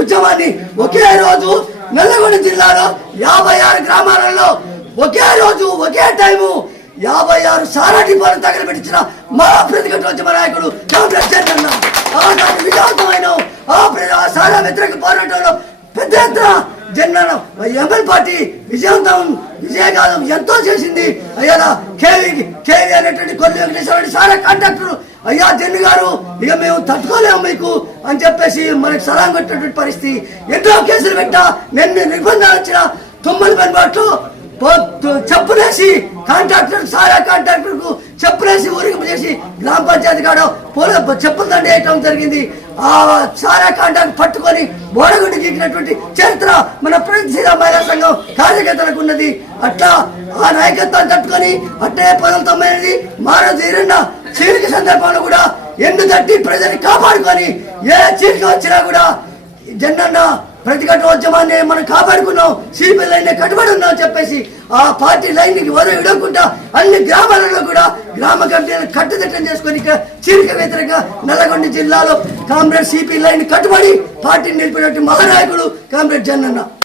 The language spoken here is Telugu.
ఉద్యమాన్ని ఒకే రోజు నల్లగొండ జిల్లాలో 56 గ్రామాలలో ఒకే రోజు ఒకే టైము 56 సారా డిపోలను తగలబెట్టించిన మా ప్రతిఘటోద్యమ నాయకుడు కాంగ్రెస్ జనన్న విజయవంతమైన సారా వ్యతిరేక పోరాటంలో పెద్ద ఎత్తున జనన్న ఎంఎల్ పార్టీ విజయగానం ఎంతో చేసింది. అయ్యా కేవీ అనేటువంటి కొల్లి వెంకటేశ్వర సారా కాంట్రాక్టర్ అయ్యా జన్ను గారు ఇక మేము తట్టుకోలేము మీకు అని చెప్పేసి మనకు సలాం కొట్టినటువంటి పరిస్థితి. ఎన్నో కేసులు పెట్టా నిన్ను నిబంధనలు వచ్చిన 9 పనిబాట్లు చెప్పులేసి కాంట్రాక్టర్ సారా కాంట్రాక్టర్ కు చెప్పులేసి ఊరికి చేసి గ్రామ పంచాయతీ కాడ చెప్పులు దండ వేయటం జరిగింది. ఆ సారా కాంట్రాక్ట్ పట్టుకొని బోడగుండి గీకినటువంటి చరిత్ర మన ప్రగతిశీల మహిళా సంఘం కార్యకర్తలకు ఉన్నది. అట్లా ఆ నాయకత్వాన్ని తట్టుకొని అట్లే 1998 మారోజు ఈరన్న చీలిక సందర్భంలో కూడా ఎండు తట్టి ప్రజల్ని కాపాడుకొని ఏ చీలిక వచ్చినా కూడా జనన్న ప్రతిఘటోద్యమాన్ని మనం కాపాడుకున్నాం, సిపి లైన్ కట్టుబడి ఉన్నాం చెప్పేసి ఆ పార్టీ లైన్ కి విడవకుండా అన్ని గ్రామాలలో కూడా గ్రామ కమిటీలను కట్టుదిట్టం చేసుకొని చీలిక వ్యతిరేక నల్లగొండ జిల్లాలో కాంగ్రెస్ సిపి లైన్ కట్టుబడి పార్టీని నిలిపినట్టు మహానాయకుడు కాంగ్రెస్ జనన్న.